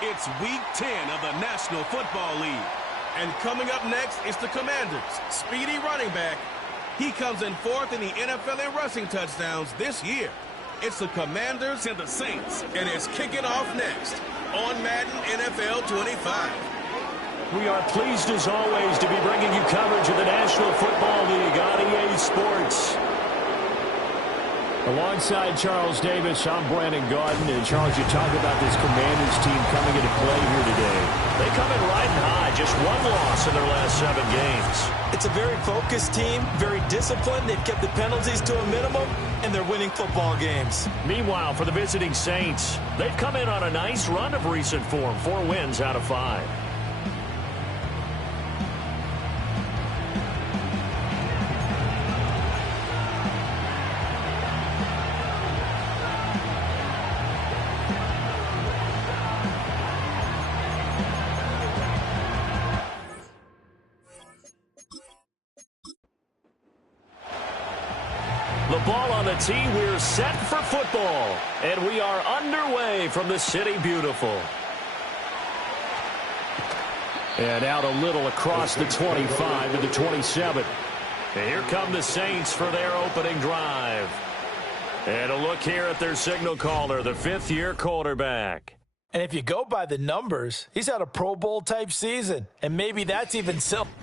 It's Week 10 of the National Football League. And coming up next is the Commanders' speedy running back. He comes in fourth in the NFL in rushing touchdowns this year. It's the Commanders and the Saints, and it's kicking off next on Madden NFL 25. We are pleased, as always, to be bringing you coverage of the National Football League on EA Sports. Alongside Charles Davis, I'm Brandon Gaudin. And Charles, you talk about this Commanders team coming into play here today. They come in riding high, just one loss in their last 7 games. It's a very focused team, very disciplined. They've kept the penalties to a minimum, and they're winning football games. Meanwhile, for the visiting Saints, they've come in on a nice run of recent form, 4 wins out of 5. The ball on the tee, we're set for football. And we are underway from the City Beautiful. And out a little across the 25 to the 27. And here come the Saints for their opening drive. And a look here at their signal caller, the 5th-year quarterback. And if you go by the numbers, he's had a Pro Bowl-type season. And maybe that's even short.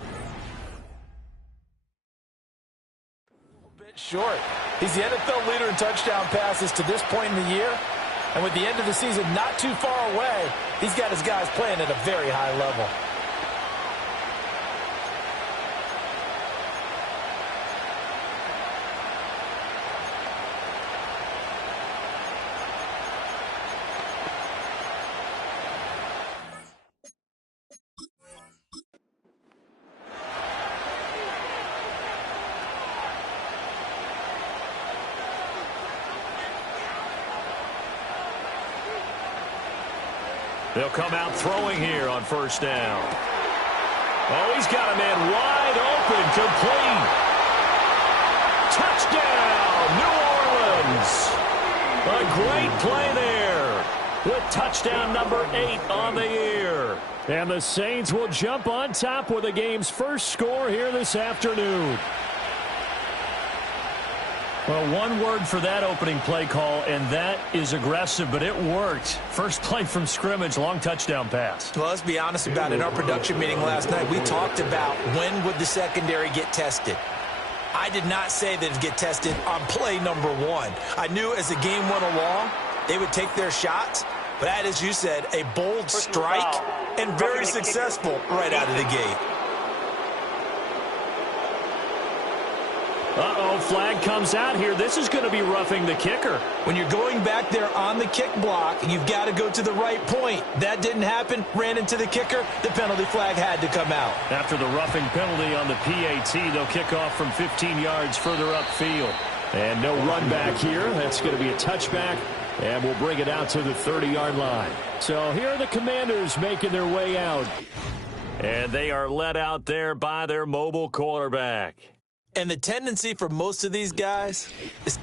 He's the NFL leader in touchdown passes to this point in the year. And with the end of the season not too far away, he's got his guys playing at a very high level. They'll come out throwing here on first down. Oh, he's got a man wide open, complete. Touchdown, New Orleans. A great play there with touchdown number 8 on the year. And the Saints will jump on top with the game's first score here this afternoon. Well, one word for that opening play call, and that is aggressive, but it worked. First play from scrimmage, long touchdown pass. Well, let's be honest about it. In our production meeting last night, we talked about when would the secondary get tested. I did not say that it'd get tested on play number 1. I knew as the game went along, they would take their shots, but that, as you said, a bold strike and very successful right out of the gate. Uh-oh, flag comes out here. This is going to be roughing the kicker. When you're going back there on the kick block, you've got to go to the right point. That didn't happen. Ran into the kicker. The penalty flag had to come out. After the roughing penalty on the PAT, they'll kick off from 15 yards further upfield. And no run back here. That's going to be a touchback. And we'll bring it out to the 30-yard line. So here are the Commanders making their way out. And they are led out there by their mobile quarterback. And the tendency for most of these guys is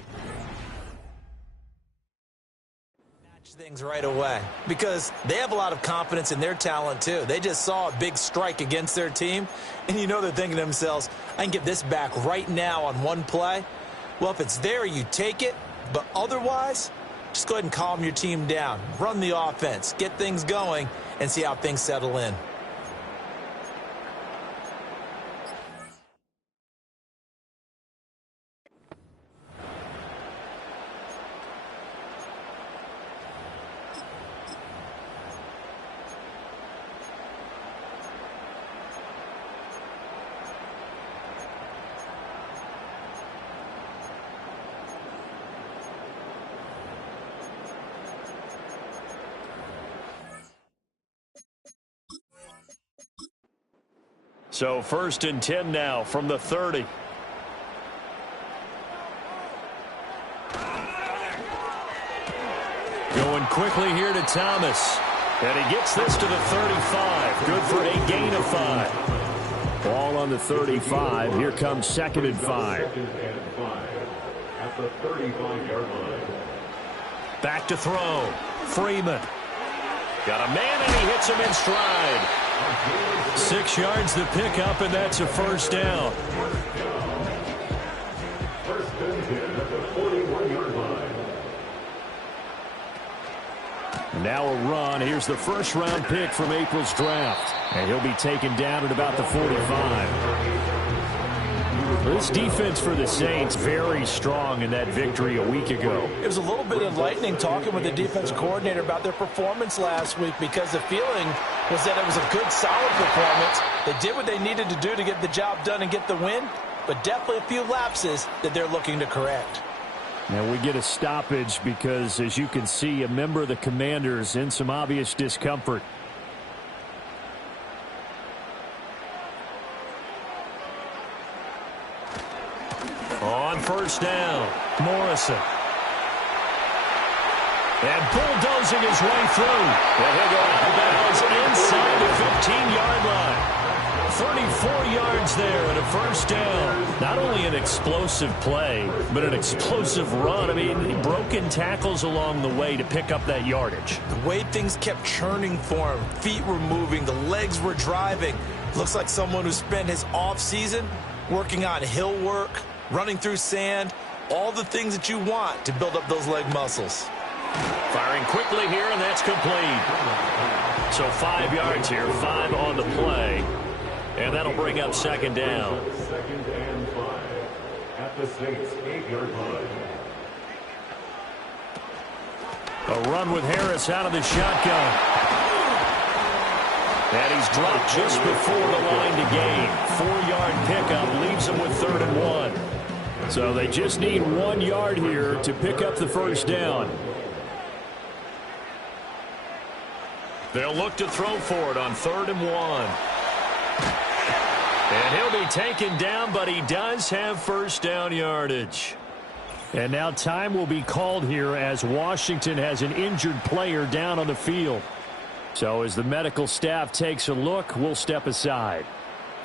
match things right away because they have a lot of confidence in their talent too. They just saw a big strike against their team, and you know they're thinking to themselves, I can get this back right now on one play. Well, if it's there, you take it, but otherwise, just go ahead and calm your team down. Run the offense, get things going, and see how things settle in. So 1st and 10 now from the 30. Going quickly here to Thomas. And he gets this to the 35. Good for a gain of 5. Ball on the 35. Here comes 2nd and 5. At the 35-yard line. Back to throw. Freeman. Got a man, and he hits him in stride. 6 yards to pick up, and that's a first down. First and 10 at the 41-yard line. Now a run. Here's the first-round pick from April's draft. And he'll be taken down at about the 45. This defense for the Saints very strong in that victory a week ago. It was a little bit enlightening talking with the defense coordinator about their performance last week, because the feeling was that it was a good, solid performance. They did what they needed to do to get the job done and get the win, but definitely a few lapses that they're looking to correct. Now we get a stoppage because, as you can see, a member of the Commanders in some obvious discomfort. On first down, Morrison. And bulldozing his way through. And he'll go out of bounds inside the 15-yard line. 34 yards there and a first down. Not only an explosive play, but an explosive run. I mean, broken tackles along the way to pick up that yardage. The way things kept churning for him, feet were moving, the legs were driving. Looks like someone who spent his offseason working on hill work, running through sand, all the things that you want to build up those leg muscles. Firing quickly here, and that's complete. So 5 yards here, 5 on the play. And that'll bring up second down. 2nd and 5 at the Saints' 8-yard line. A run with Harris out of the shotgun. And he's dropped just before the line to gain. 4-yard pickup leaves him with 3rd and 1. So they just need 1 yard here to pick up the first down. They'll look to throw for it on 3rd and 1. And he'll be taken down, but he does have first down yardage. And now time will be called here as Washington has an injured player down on the field. So as the medical staff takes a look, we'll step aside.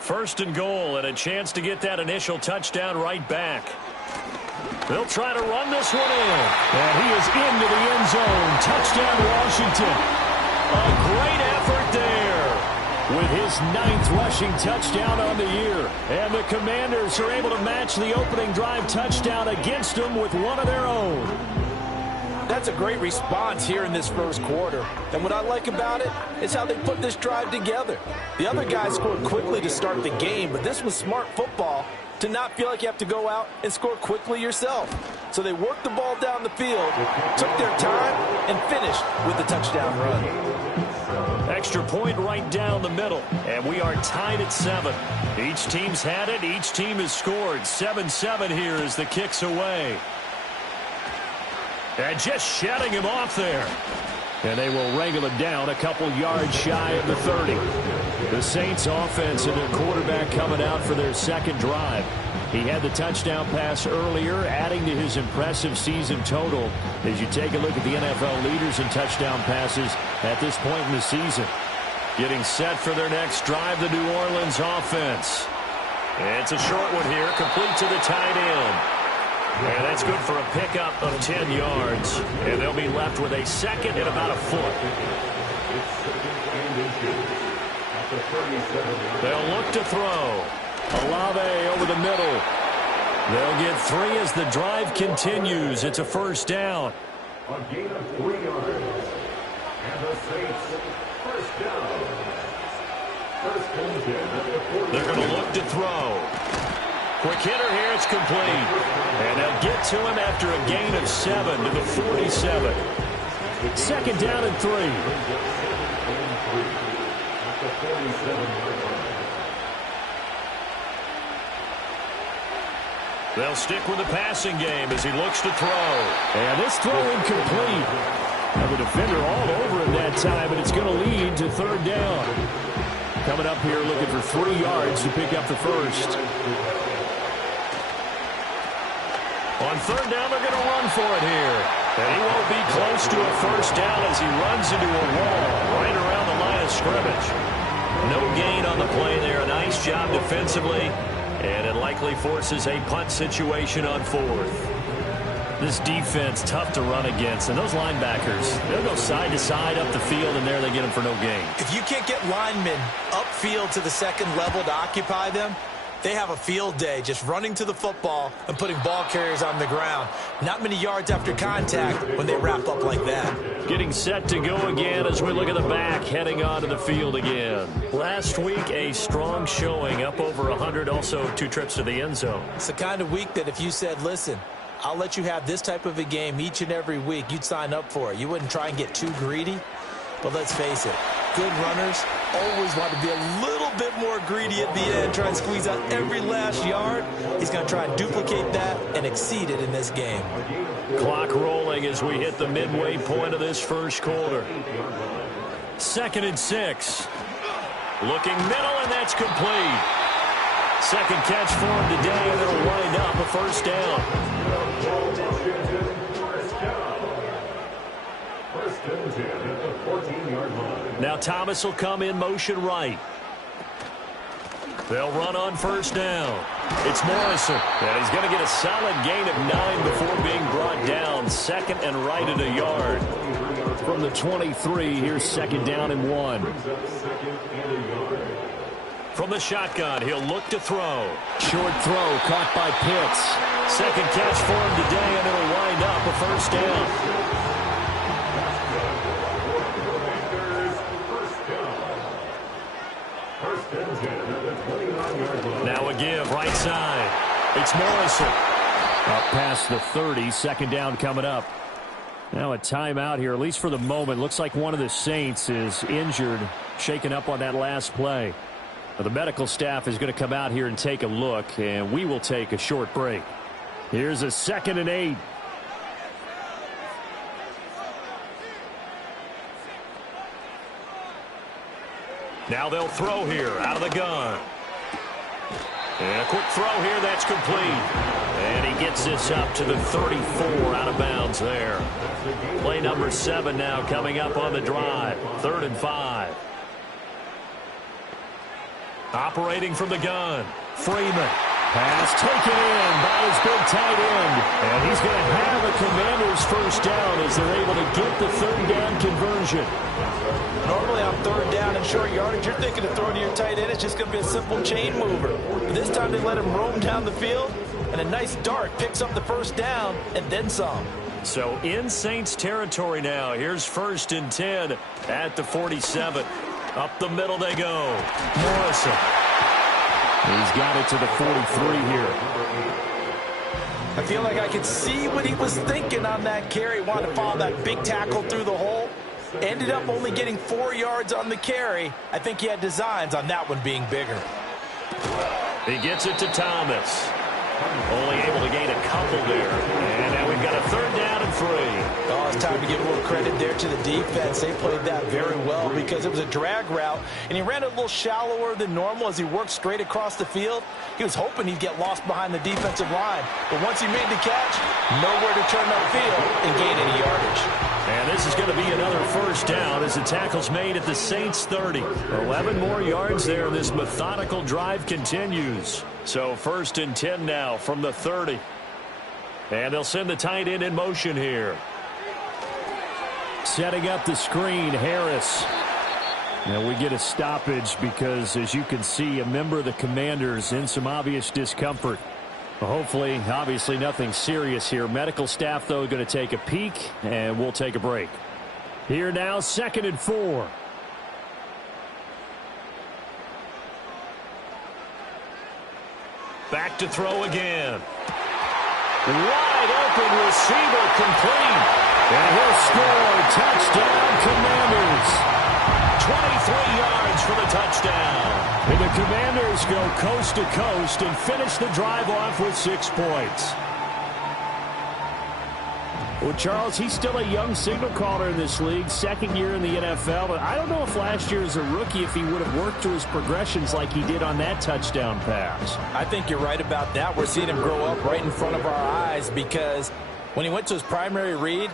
1st and goal, and a chance to get that initial touchdown right back. They'll try to run this one in. And he is into the end zone. Touchdown, Washington. A great effort there with his 9th rushing touchdown on the year. And the Commanders are able to match the opening drive touchdown against them with one of their own. That's a great response here in this first quarter. And what I like about it is how they put this drive together. The other guys scored quickly to start the game, but this was smart football to not feel like you have to go out and score quickly yourself. So they worked the ball down the field, took their time, and finished with the touchdown run. Extra point right down the middle, and we are tied at 7. Each team's had it. Each team has scored. 7-7 here as the kick's away. And just shutting him off there. And they will wrangle him down a couple yards shy of the 30. The Saints offense and their quarterback coming out for their second drive. He had the touchdown pass earlier, adding to his impressive season total as you take a look at the NFL leaders in touchdown passes at this point in the season. Getting set for their next drive, the New Orleans offense. It's a short one here, complete to the tight end. And that's good for a pickup of 10 yards. And they'll be left with a second and about a foot. They'll look to throw. Olave over the middle. They'll get 3 as the drive continues. It's a first down. A gain of 3 yards. And the Saints, first down. First and 10 at the 40. They're going to look to throw. Quick hitter here, it's complete. And they'll get to him after a gain of 7 to the 47. Second down and 3. At the 47-yard line. They'll stick with the passing game as he looks to throw. And this throw incomplete. And the defender all over him that time, and it's going to lead to 3rd down. Coming up here looking for 3 yards to pick up the first. On 3rd down, they're going to run for it here. And he won't be close to a first down as he runs into a wall right around the line of scrimmage. No gain on the play there. A nice job defensively, and it likely forces a punt situation on 4th. This defense, tough to run against, and those linebackers, they'll go side to side up the field, and there they get them for no gain. If you can't get linemen upfield to the second level to occupy them, they have a field day just running to the football and putting ball carriers on the ground. Not many yards after contact when they wrap up like that. Getting set to go again as we look at the back, heading onto the field again. Last week, a strong showing, up over 100, also 2 trips to the end zone. It's the kind of week that if you said, listen, I'll let you have this type of a game each and every week, you'd sign up for it. You wouldn't try and get too greedy. But let's face it, good runners always want to be a little bit more greedy at the end, try and squeeze out every last yard. He's going to try and duplicate that and exceed it in this game. Clock rolling as we hit the midway point of this first quarter. 2nd and 6. Looking middle, and that's complete. Second catch for him today, and it'll wind up a first down. Now Thomas will come in motion right. They'll run on first down. It's Morrison, and he's going to get a solid gain of 9 before being brought down. 2nd and right at a yard. From the 23, here's 2nd down and 1. From the shotgun, he'll look to throw. Short throw caught by Pitts. Second catch for him today, and it'll wind up a first down. Now a give, right side. It's Morrison. Up past the 30, 2nd down coming up. Now a timeout here, at least for the moment. Looks like one of the Saints is injured, shaken up on that last play. Now the medical staff is going to come out here and take a look, and we will take a short break. Here's a 2nd and 8. Now they'll throw here out of the gun. And a quick throw here, that's complete. And he gets this up to the 34, out of bounds there. Play number 7 now coming up on the drive. 3rd and 5. Operating from the gun, Freeman. Pass taken in by his big tight end. And he's going to have a Commanders first down as they're able to get the 3rd down conversion. Normally on 3rd down and short yardage, you're thinking of throwing to your tight end. It's just going to be a simple chain mover. But this time they let him roam down the field, and a nice dart picks up the first down and then some. So in Saints territory now. Here's 1st and 10 at the 47. Up the middle they go. Morrison. He's got it to the 43 here. I feel like I could see what he was thinking on that carry. Wanted to follow that big tackle through the hole. Ended up only getting 4 yards on the carry. I think he had designs on that one being bigger. He gets it to Thomas. Only able to gain a couple there. And now we've got a 3rd down and 3. Oh, it's time to give more credit there to the defense. They played that very well because it was a drag route, and he ran it a little shallower than normal as he worked straight across the field. He was hoping he'd get lost behind the defensive line, but once he made the catch, nowhere to turn upfield and gain any yardage. And this is going to be another first down as the tackle's made at the Saints 30. 11 more yards there. This methodical drive continues. So 1st and 10 now from the 30. And they'll send the tight end in motion here. Setting up the screen, Harris. Now we get a stoppage because, as you can see, a member of the Commanders in some obvious discomfort. Well, hopefully, obviously nothing serious here. Medical staff, though, going to take a peek, and we'll take a break. Here now, 2nd and 4. Back to throw again. Wide open receiver complete. And he'll score. Touchdown, Commanders. 23 yards for the touchdown. And the Commanders go coast to coast and finish the drive off with 6 points. Well, Charles, he's still a young signal caller in this league, 2nd year in the NFL, but I don't know if last year as a rookie if he would have worked through his progressions like he did on that touchdown pass. I think you're right about that. We're seeing him grow up right in front of our eyes because when he went to his primary read,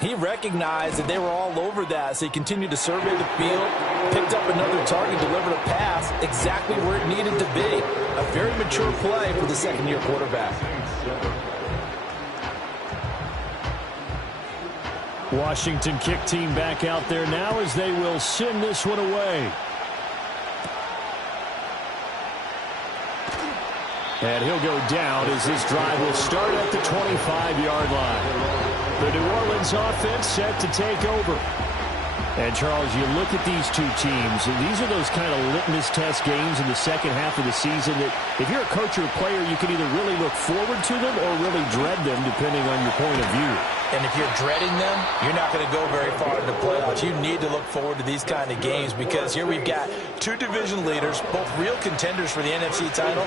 he recognized that they were all over that, so he continued to survey the field, picked up another target, delivered a pass, exactly where it needed to be. A very mature play for the second-year quarterback. Washington kick team back out there now as they will send this one away. And he'll go down as this drive will start at the 25-yard line. The New Orleans offense set to take over. And, Charles, you look at these two teams, and these are those kind of litmus test games in the second half of the season that if you're a coach or a player, you can either really look forward to them or really dread them, depending on your point of view. And if you're dreading them, you're not going to go very far in the playoffs. You need to look forward to these kind of games because here we've got two division leaders, both real contenders for the NFC title.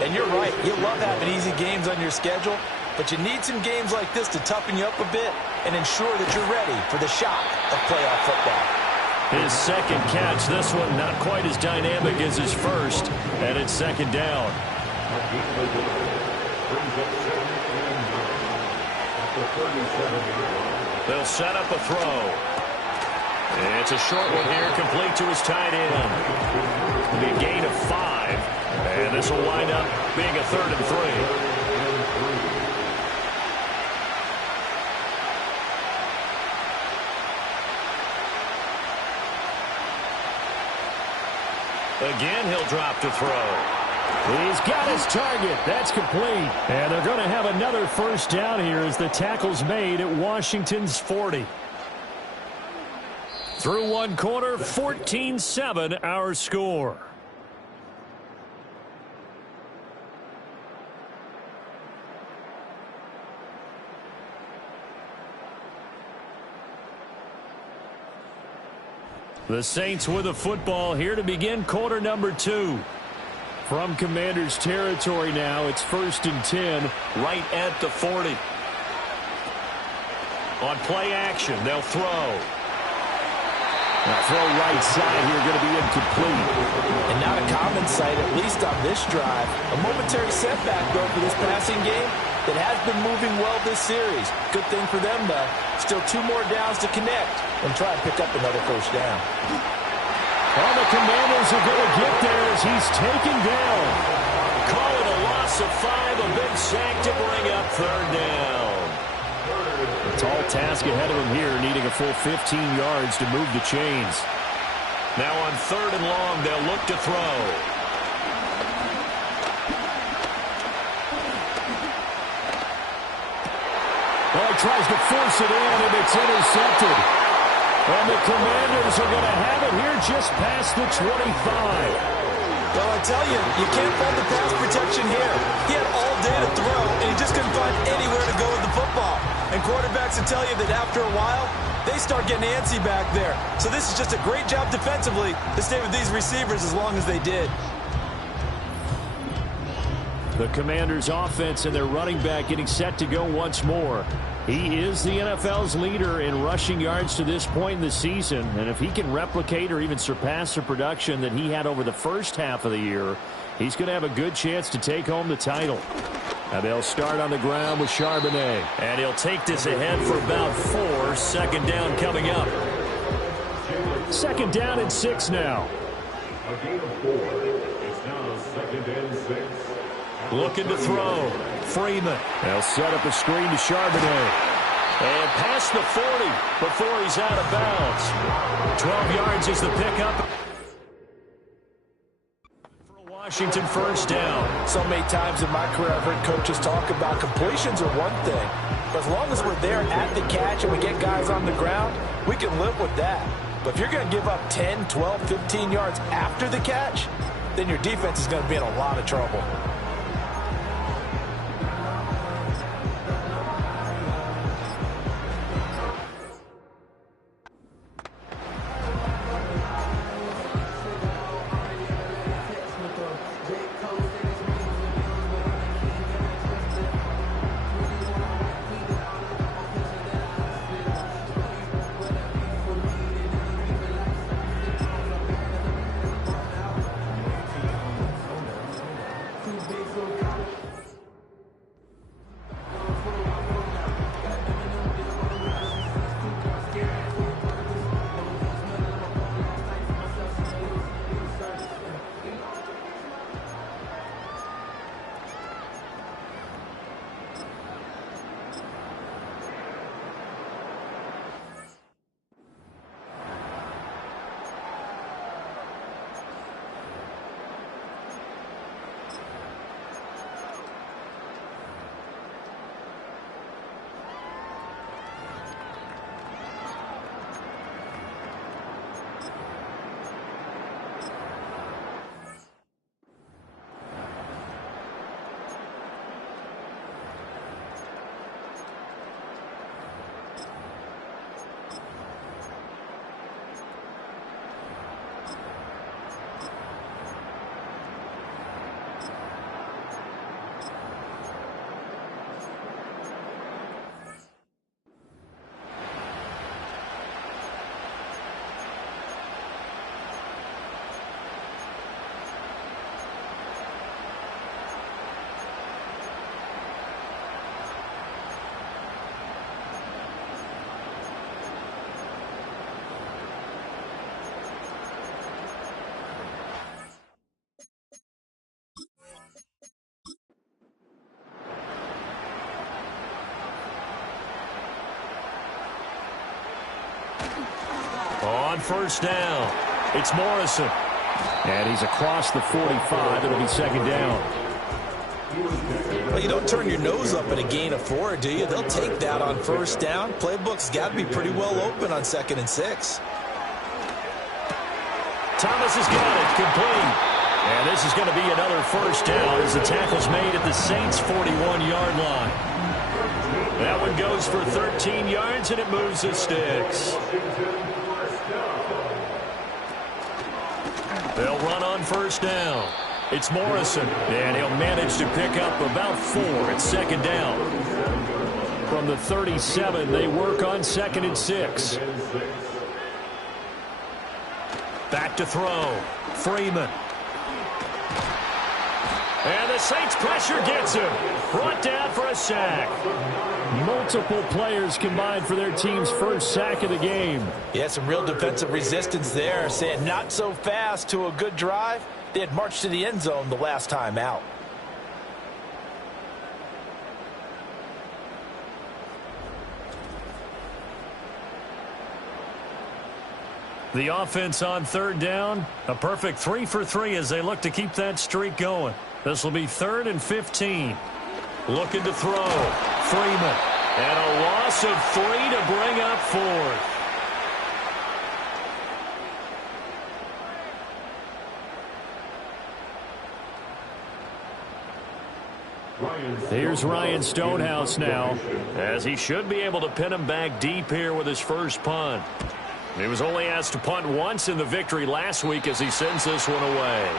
And you're right, you love having easy games on your schedule, but you need some games like this to toughen you up a bit and ensure that you're ready for the shock of playoff football. His second catch, this one not quite as dynamic as his first, and it's second down. They'll set up a throw. It's a short one here, complete to his tight end. It'll be a gain of 5, and this will wind up being a 3rd and 3. Again, he'll drop to throw. He's got his target. That's complete. And they're going to have another first down here as the tackle's made at Washington's 40. Through one quarter, 14-7 our score. The Saints with a football here to begin quarter number 2. From Commanders territory now, it's 1st and 10, right at the 40. On play action, they'll throw. Now throw right side here, going to be incomplete. And not a common sight, at least on this drive. A momentary setback, though, for this passing game that has been moving well this series. Good thing for them, though. Still 2 more downs to connect and try and pick up another first down. Well, the Commanders are going to get there as he's taken down. Call it a loss of 5, a big sack to bring up 3rd down. A tall task ahead of him here, needing a full 15 yards to move the chains. Now on 3rd and long, they'll look to throw. Well, he tries to force it in, and it's intercepted. And the Commanders are going to have it here just past the 25. Well, I tell you, you can't fault the pass protection here. He had all day to throw, and he just couldn't find anywhere to go with the football. And quarterbacks will tell you that after a while, they start getting antsy back there. So this is just a great job defensively to stay with these receivers as long as they did. The Commanders' offense and their running back getting set to go once more. He is the NFL's leader in rushing yards to this point in the season, and if he can replicate or even surpass the production that he had over the first half of the year, he's going to have a good chance to take home the title. Now they'll start on the ground with Charbonnet, and he'll take this ahead for about 4. 2nd down coming up. 2nd down and 6 now. A gain of 4. It's now 2nd and 6. Looking to throw. Freeman. They'll set up a screen to Charbonnet. And past the 40 before he's out of bounds. 12 yards is the pickup. For a Washington first down. So many times in my career I've heard coaches talk about completions are one thing. But as long as we're there at the catch and we get guys on the ground, we can live with that. But if you're going to give up 10, 12, 15 yards after the catch, then your defense is going to be in a lot of trouble. first down. It's Morrison. And he's across the 45. It'll be second down. Well, you don't turn your nose up at a gain of 4, do you? They'll take that on first down. Playbook's got to be pretty well open on 2nd and 6. Thomas has got it. Complete. And this is going to be another first down as the tackle's made at the Saints' 41-yard line. That one goes for 13 yards, and it moves the sticks. They'll run on first down. It's Morrison, and he'll manage to pick up about 4 at second down. From the 37, they work on 2nd and 6. Back to throw. Freeman. And the Saints pressure gets him. Brought down for a sack. Multiple players combined for their team's first sack of the game. Yeah, some real defensive resistance there, saying not so fast to a good drive. They had marched to the end zone the last time out. The offense on third down, a perfect 3 for 3 as they look to keep that streak going. This will be 3rd and 15. Looking to throw. Freeman. And a loss of 3 to bring up 4th. Here's Ryan Stonehouse now, as he should be able to pin him back deep here with his first punt. He was only asked to punt once in the victory last week as he sends this one away.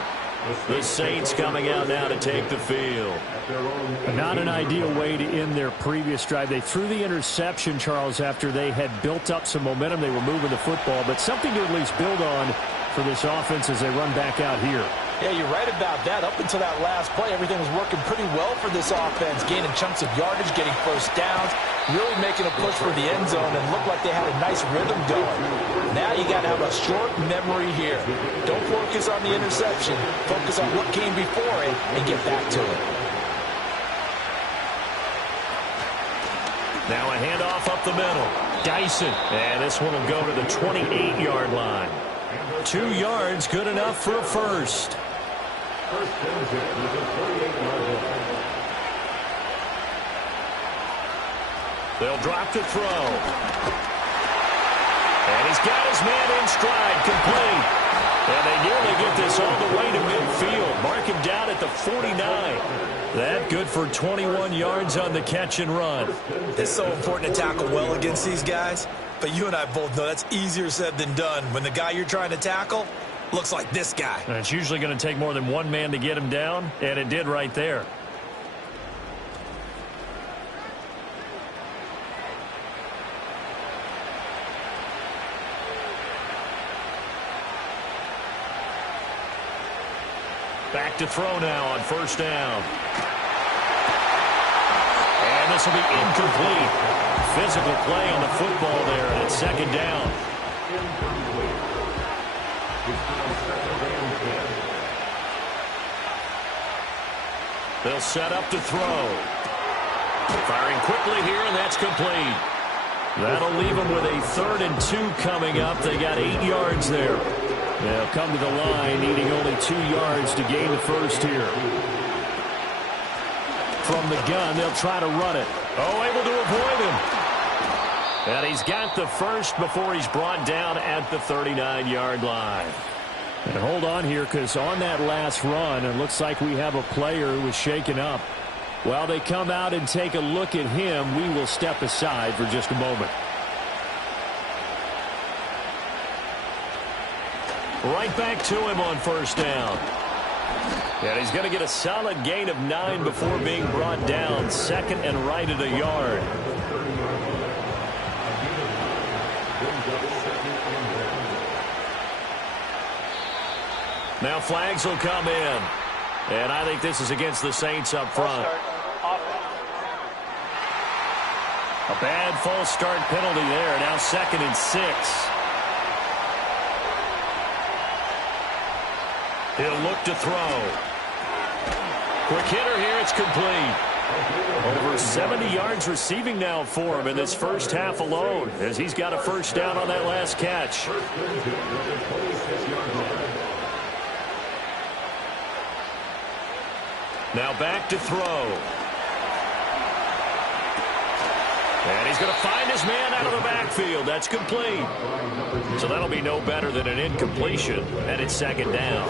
The Saints coming out now to take the field. Not an ideal way to end their previous drive. They threw the interception, Charles, after they had built up some momentum. They were moving the football, but something to at least build on for this offense as they run back out here. Yeah, you're right about that. Up until that last play, everything was working pretty well for this offense, gaining chunks of yardage, getting first downs, really making a push for the end zone, and looked like they had a nice rhythm going. Now you got to have a short memory here. Don't focus on the interception. Focus on what came before it and get back to it. Now a handoff up the middle. Dyson. And this one will go to the 28-yard line. 2 yards, good enough for a first. They'll drop to throw. And he's got his man in stride, complete. And they nearly get this all the way to midfield. Mark him down at the 49. That good for 21 yards on the catch and run. It's so important to tackle well against these guys. But you and I both know that's easier said than done when the guy you're trying to tackle looks like this guy. And it's usually going to take more than one man to get him down, and it did right there. Back to throw now on first down. And this will be incomplete. Physical play on the football there, and it's second down. They'll set up to throw. Firing quickly here, and that's complete. That'll leave them with a 3rd and 2 coming up. They got 8 yards there. They'll come to the line, needing only 2 yards to gain the first here. From the gun, they'll try to run it. Oh, able to avoid him. And he's got the first before he's brought down at the 39-yard line. And hold on here, because on that last run, it looks like we have a player who was shaken up. While they come out and take a look at him, we will step aside for just a moment. Right back to him on first down. And he's going to get a solid gain of 9 before being brought down. 2nd and right at a yard. Now flags will come in. And I think this is against the Saints up front. A bad false start penalty there. Now 2nd and 6. He'll look to throw. Quick hitter here. It's complete. Over 70 yards receiving now for him in this first half alone, as he's got a first down on that last catch. Now back to throw. And he's going to find his man out of the backfield. That's complete. So that'll be no better than an incompletion, and it's second down.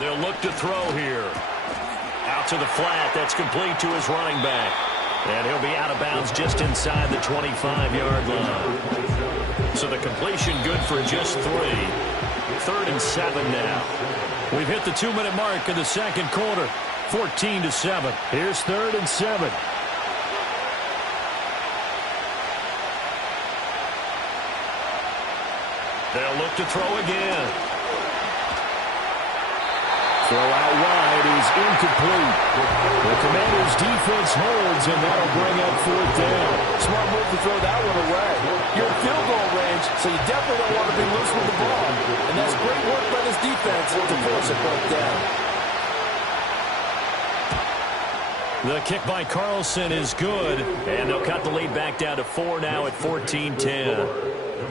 They'll look to throw here. Out to the flat. That's complete to his running back. And he'll be out of bounds just inside the 25-yard line. So the completion good for just 3. 3rd and 7 now. We've hit the 2-minute mark in the second quarter. 14-7. Here's 3rd and 7. They'll look to throw again. Throw out wide is incomplete. The Commanders' defense holds, and that'll bring up 4th down. Smart move to throw that one away. You're in field goal range, so you definitely don't want to be loose with the ball. And that's great work by this defense to force a 4th down. The kick by Carlson is good, and they'll cut the lead back down to 4 now at 14-10.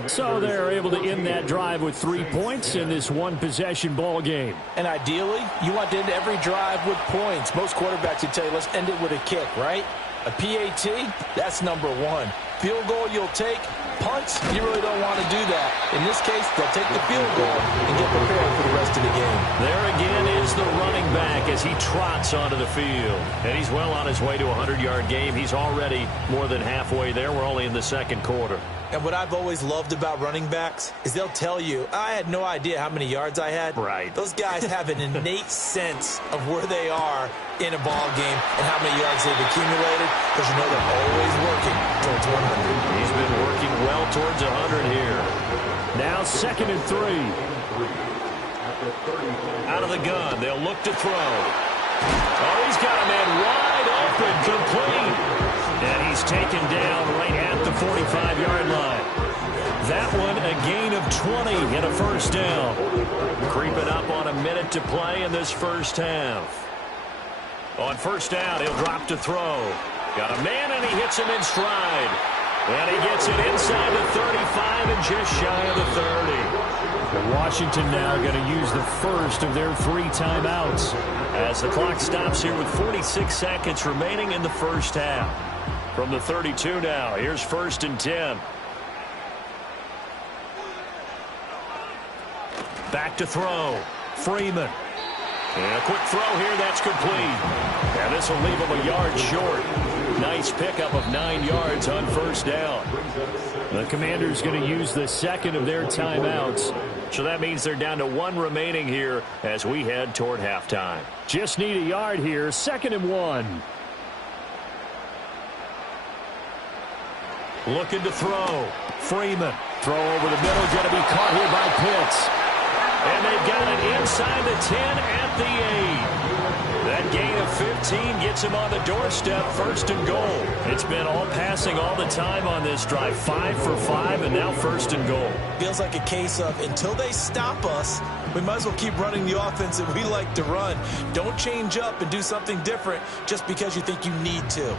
So they're able to end that drive with 3 points in this one-possession ball game. And ideally, you want to end every drive with points. Most quarterbacks would tell you, let's end it with a kick, right? A PAT, that's number 1. Field goal you'll take. Punts, you really don't want to do that. In this case, they'll take the field goal and get prepared for the rest of the game. There again is the running back as he trots onto the field. And he's well on his way to a 100-yard game. He's already more than halfway there. We're only in the second quarter. And what I've always loved about running backs is they'll tell you, I had no idea how many yards I had. Right. Those guys have an innate sense of where they are in a ball game and how many yards they've accumulated, because you know they're always working towards 100. He's been working well towards 100 here. Now 2nd and 3. Out of the gun, they'll look to throw. Oh, he's got a man wide open, complete. And he's taken down right at the 45-yard line. That one a gain of 20 and a first down. Creeping up on a minute to play in this first half. On first down, he'll drop to throw. Got a man, and he hits him in stride. And he gets it inside the 35 and just shy of the 30. And Washington now going to use the first of their 3 timeouts. As the clock stops here with 46 seconds remaining in the first half. From the 32 now, here's 1st and 10. Back to throw. Freeman. And a quick throw here, that's complete. And this will leave him a yard short. Nice pickup of 9 yards on first down. The Commanders going to use the second of their timeouts. So that means they're down to 1 remaining here as we head toward halftime. Just need a yard here, 2nd and 1. Looking to throw. Freeman. Throw over the middle, going to be caught here by Pitts. And they've got it inside the 10 at the 8. That gain of 15 gets him on the doorstep, 1st and goal. It's been all passing all the time on this drive. 5 for 5, and now 1st and goal. Feels like a case of until they stop us, we might as well keep running the offense that we like to run. Don't change up and do something different just because you think you need to.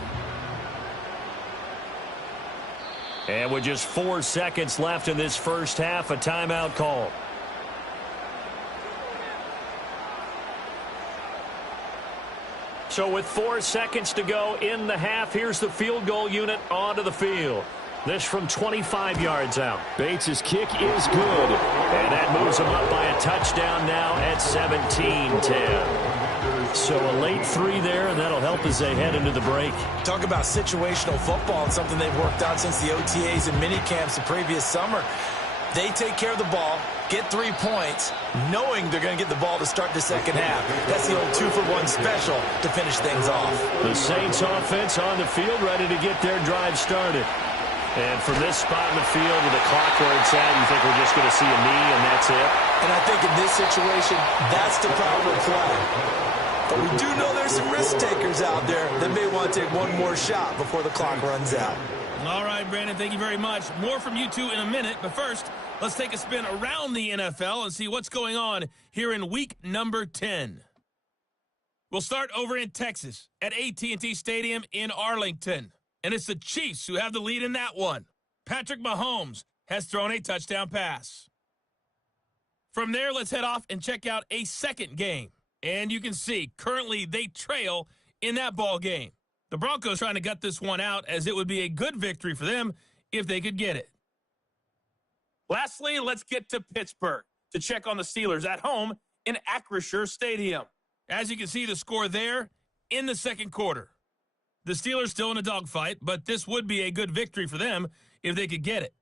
And with just 4 seconds left in this first half, a timeout call. So with 4 seconds to go in the half, here's the field goal unit onto the field. This from 25 yards out. Bates' kick is good. And that moves him up by a touchdown now at 17-10. So a late 3 there, and that'll help as they head into the break. Talk about situational football and something they've worked out since the OTAs and mini camps the previous summer. They take care of the ball, get 3 points, knowing they're going to get the ball to start the second half. That's the old 2-for-1 special to finish things off. The Saints offense on the field ready to get their drive started. And from this spot in the field with the clock where it's at, you think we're just going to see a knee and that's it? And I think in this situation, that's the proper play. But we do know there's some risk takers out there that may want to take one more shot before the clock runs out. All right, Brandon, thank you very much. More from you two in a minute. But first, let's take a spin around the NFL and see what's going on here in week number 10. We'll start over in Texas at AT&T Stadium in Arlington. And it's the Chiefs who have the lead in that one. Patrick Mahomes has thrown a touchdown pass. From there, let's head off and check out a second game. And you can see, currently they trail in that ball game. The Broncos trying to gut this one out, as it would be a good victory for them if they could get it. Lastly, let's get to Pittsburgh to check on the Steelers at home in Acrisure Stadium. As you can see, the score there in the second quarter. The Steelers still in a dogfight, but this would be a good victory for them if they could get it.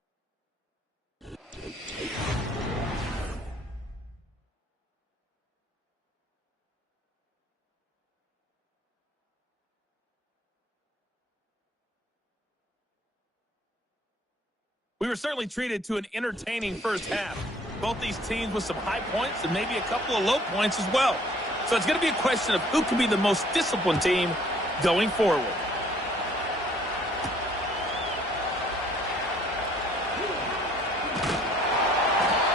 We were certainly treated to an entertaining first half. Both these teams with some high points and maybe a couple of low points as well. So it's going to be a question of who can be the most disciplined team going forward.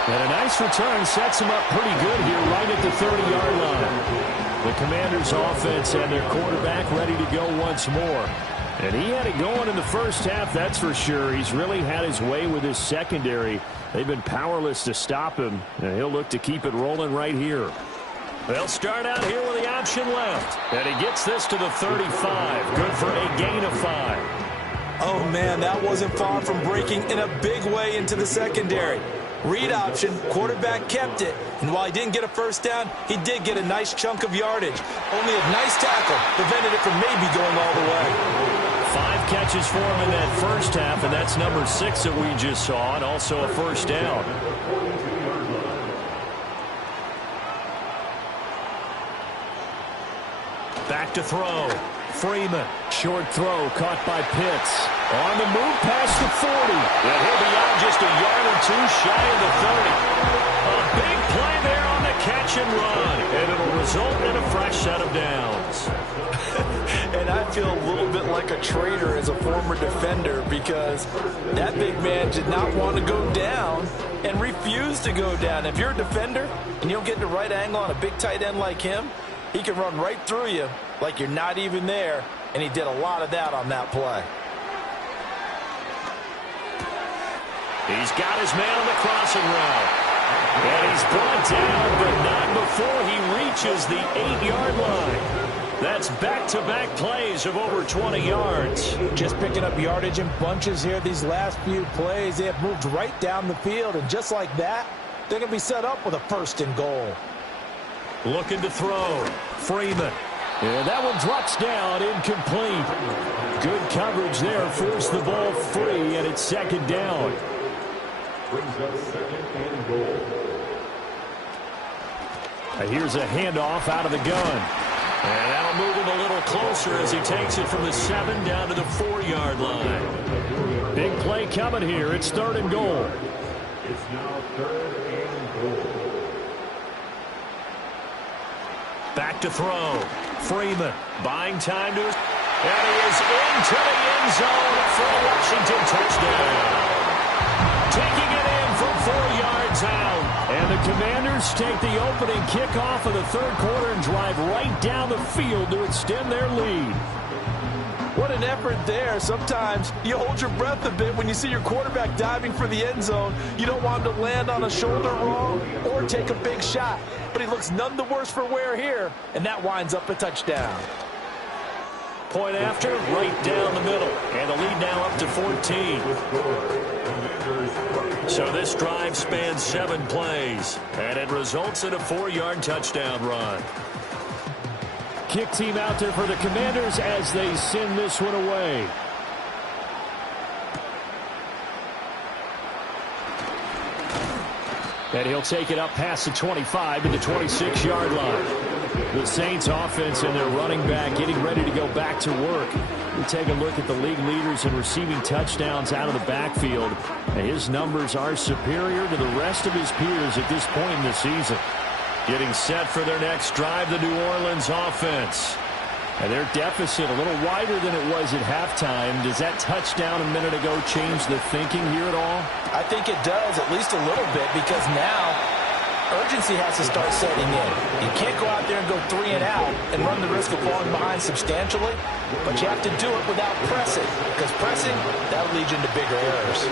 And a nice return sets them up pretty good here right at the 30-yard line. The Commanders' offense and their quarterback ready to go once more. And he had it going in the first half, that's for sure. He's really had his way with his secondary. They've been powerless to stop him, and he'll look to keep it rolling right here. They'll start out here with the option left. And he gets this to the 35. Good for a gain of 5. Oh, man, that wasn't far from breaking in a big way into the secondary. Read option, quarterback kept it. And while he didn't get a first down, he did get a nice chunk of yardage. Only a nice tackle prevented it from maybe going all the way. 5 catches for him in that first half, and that's number 6 that we just saw, and also a first down. Back to throw. Freeman. Short throw caught by Pitts. On the move past the 40. And he'll be out just a yard or two shy of the 30. A big play there on the catch and run. And it'll result in a fresh set of downs. And I feel a little bit like a traitor as a former defender, because that big man did not want to go down and refused to go down. If you're a defender and you don't get the right angle on a big tight end like him, he can run right through you like you're not even there, and he did a lot of that on that play. He's got his man on the crossing route. And he's brought down, but not before he reaches the 8-yard line. That's back-to-back plays of over 20 yards. Just picking up yardage in bunches here these last few plays. They have moved right down the field, and just like that, they're going to be set up with a first and goal. Looking to throw. Freeman. And that one drops down, incomplete. Good coverage there, forced the ball free, and it's second down. Brings up second and goal. Here's a handoff out of the gun. And that'll move him a little closer as he takes it from the 7 down to the 4-yard line. Big play coming here. It's third and goal. It's now third and goal. Back to throw. Freeman buying time to his... And he is into the end zone for a Washington touchdown. Taking it in from 4 yards out. And the Commanders take the opening kickoff of the third quarter and drive right down the field to extend their lead. What an effort there. Sometimes you hold your breath a bit when you see your quarterback diving for the end zone. You don't want him to land on a shoulder wrong or take a big shot. But he looks none the worse for wear here, and that winds up a touchdown. Point after, right down the middle. And the lead now up to 14. So this drive spans 7 plays, and it results in a 4-yard touchdown run. Kick team out there for the Commanders as they send this one away. And he'll take it up past the 25 to the 26-yard line. The Saints offense and their running back getting ready to go back to work. We take a look at the league leaders in receiving touchdowns out of the backfield. His numbers are superior to the rest of his peers at this point in the season. Getting set for their next drive, the New Orleans offense. And their deficit a little wider than it was at halftime. Does that touchdown a minute ago change the thinking here at all? I think it does, at least a little bit, because now urgency has to start setting in. You can't go out there and go 3 and out and run the risk of falling behind substantially, but you have to do it without pressing, because pressing, that'll lead you into bigger errors.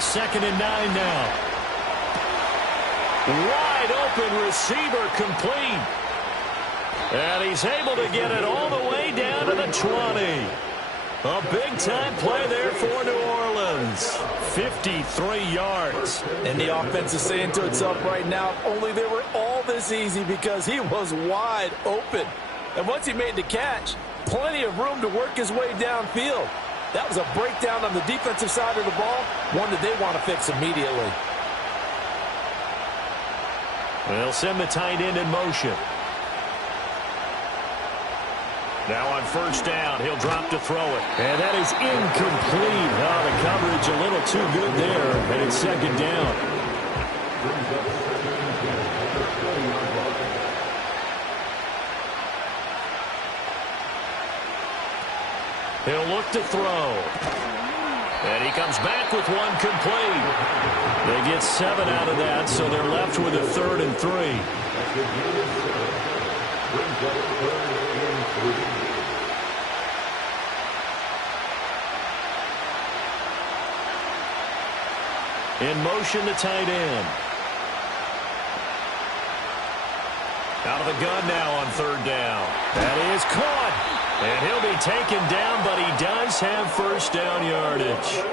2nd and 9 now. Wide open receiver complete. And he's able to get it all the way down to the 20. A big-time play there for New Orleans. 53 yards. And the offense is saying to itself right now, if only they were all this easy, because he was wide open. And once he made the catch, plenty of room to work his way downfield. That was a breakdown on the defensive side of the ball, one that they want to fix immediately. They'll send the tight end in motion. Now on 1st down, he'll drop to throw it. And that is incomplete. Oh, the coverage a little too good there, and it's 2nd down. He'll look to throw. And he comes back with one complete. They get 7 out of that, so they're left with a 3rd and 3. In motion, the tight end. Out of the gun now on 3rd down. That is caught. And he'll be taken down, but he does have 1st down yardage.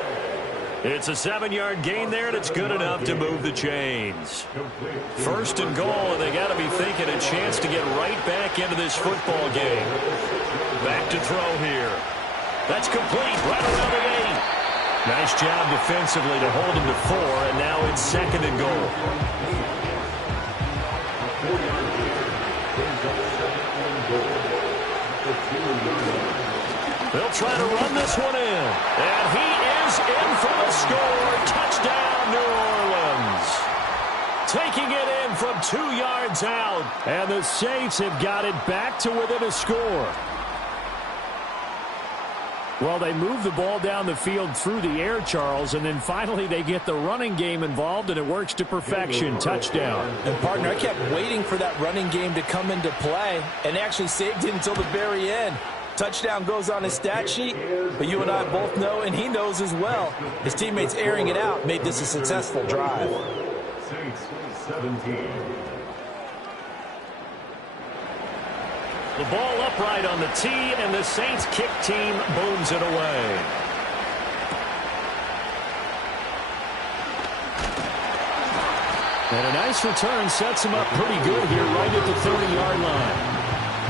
It's a 7-yard gain there, and it's good enough to move the chains. 1st and goal, and they got to be thinking a chance to get right back into this football game. Back to throw here. That's complete right around the 8. Nice job defensively to hold him to 4, and now it's 2nd and goal. They'll try to run this one in. And he is in for the score. Touchdown, New Orleans. Taking it in from 2 yards out. And the Saints have got it back to within a score. Well, they move the ball down the field through the air, Charles, and then finally they get the running game involved, and it works to perfection. Touchdown. And, partner, I kept waiting for that running game to come into play and actually saved it until the very end. Touchdown goes on his stat sheet, but you and I both know, and he knows as well, his teammates airing it out made this a successful drive. Saints 17. The ball upright on the tee, and the Saints kick team booms it away. And a nice return sets him up pretty good here right at the 30-yard line.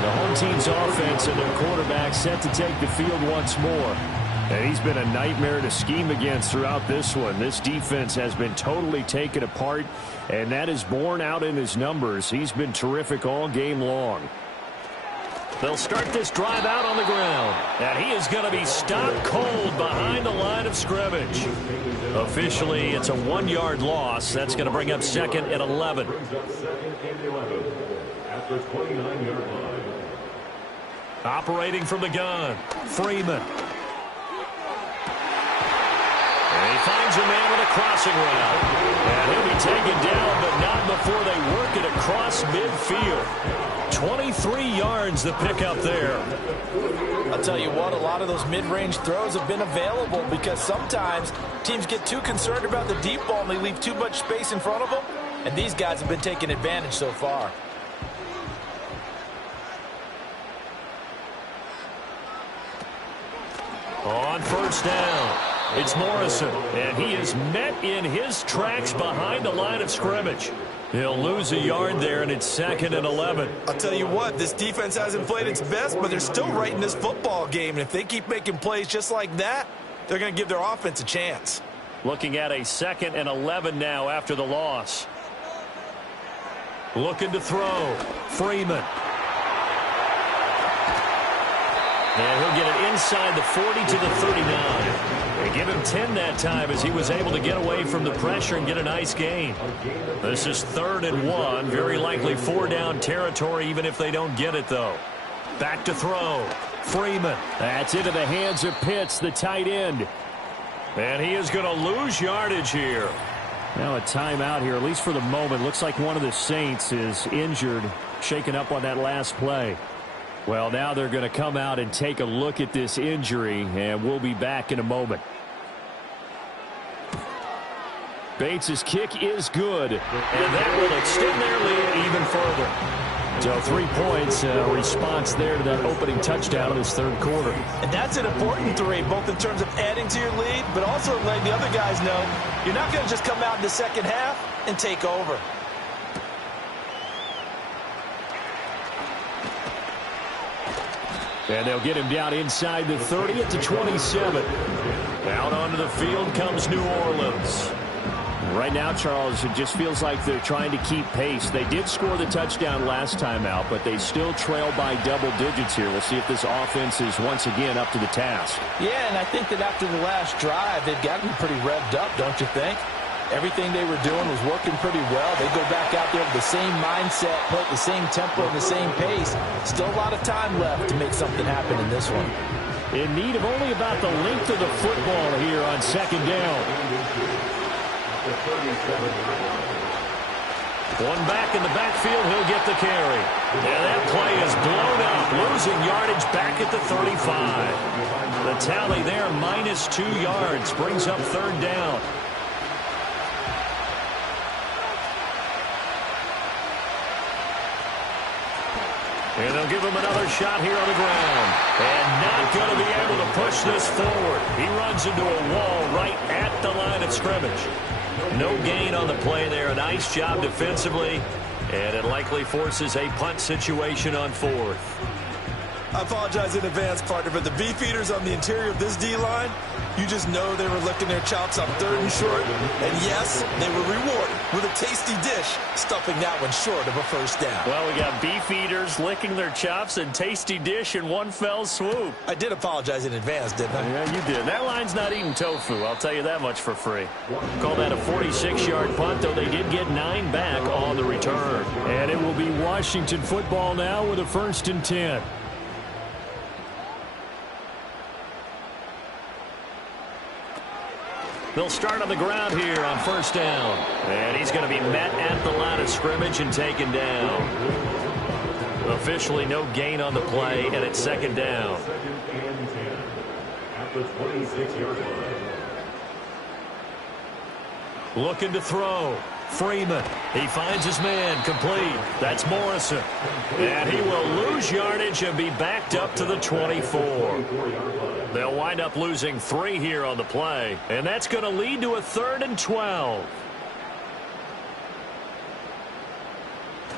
The home team's offense and their quarterback set to take the field once more. And he's been a nightmare to scheme against throughout this one. This defense has been totally taken apart, and that is borne out in his numbers. He's been terrific all game long. They'll start this drive out on the ground. And he is going to be stopped cold behind the line of scrimmage. Officially, it's a 1-yard loss. That's going to bring up 2nd and 11. At the 29-yard line. Operating from the gun, Freeman. And he finds a man with a crossing route. And he'll be taken down, but not before they work it across midfield. 23 yards the pickup there. I'll tell you what, a lot of those mid-range throws have been available because sometimes teams get too concerned about the deep ball and they leave too much space in front of them. And these guys have been taking advantage so far. On 1st down, it's Morrison, and he is met in his tracks behind the line of scrimmage. He'll lose a yard there, and it's 2nd and 11. I'll tell you what, this defense hasn't played its best, but they're still right in this football game. And if they keep making plays just like that, they're going to give their offense a chance. Looking at a 2nd and 11 now after the loss. Looking to throw, Freeman. And he'll get it inside the 40 to the 39. They give him 10 that time as he was able to get away from the pressure and get a nice gain. This is 3rd and 1. Very likely 4-down territory even if they don't get it, though. Back to throw. Freeman. That's into the hands of Pitts, the tight end. And he is going to lose yardage here. Now a timeout here, at least for the moment. Looks like one of the Saints is injured, shaken up on that last play. Well, now they're going to come out and take a look at this injury, and we'll be back in a moment. Bates' kick is good, and that will extend their lead even further. So 3 points, response there to that opening touchdown in this 3rd quarter. And that's an important 3, both in terms of adding to your lead, but also letting the other guys know you're not going to just come out in the second half and take over. And they'll get him down inside the 30 at the 27. Out onto the field comes New Orleans. Right now, Charles, it just feels like they're trying to keep pace. They did score the touchdown last time out, but they still trail by double digits here. We'll see if this offense is once again up to the task. Yeah, and I think that after the last drive, they've gotten pretty revved up, don't you think? Everything they were doing was working pretty well. They go back out there with the same mindset, play at the same tempo and the same pace. Still a lot of time left to make something happen in this one. In need of only about the length of the football here on 2nd down. One back in the backfield, he'll get the carry. And that play is blown up, losing yardage back at the 35. The tally there, -2 yards, brings up 3rd down. And they'll give him another shot here on the ground. And not going to be able to push this forward. He runs into a wall right at the line of scrimmage. No gain on the play there. A nice job defensively. And it likely forces a punt situation on 4th. I apologize in advance, partner, but the beefeaters on the interior of this D-line, you just know they were licking their chops on 3rd and short. And yes, they were rewarded with a tasty dish, stuffing that one short of a 1st down. Well, we got beefeaters licking their chops and tasty dish in one fell swoop. I did apologize in advance, didn't I? Yeah, you did. That line's not eating tofu, I'll tell you that much for free. Call that a 46-yard punt, though they did get 9 back on the return. And it will be Washington football now with a 1st and 10. They'll start on the ground here on 1st down. And he's going to be met at the line of scrimmage and taken down. Officially no gain on the play, and it's 2nd down. At the 26-yard line. Looking to throw. Freeman. He finds his man complete. That's Morrison. And he will lose yardage and be backed up to the 24. They'll wind up losing 3 here on the play. And that's going to lead to a 3rd and 12.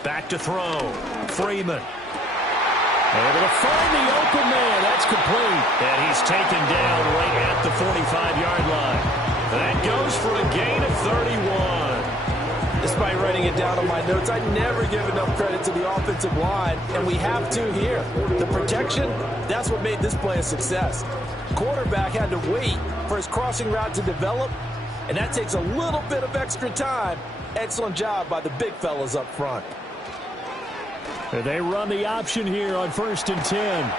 Back to throw. Freeman. Able to find the open man. That's complete. And he's taken down right at the 45-yard line. That goes for a gain of 31. Despite writing it down on my notes, I never give enough credit to the offensive line, and we have to here. The protection, that's what made this play a success. Quarterback had to wait for his crossing route to develop, and that takes a little bit of extra time. Excellent job by the big fellas up front. They run the option here on 1st and 10.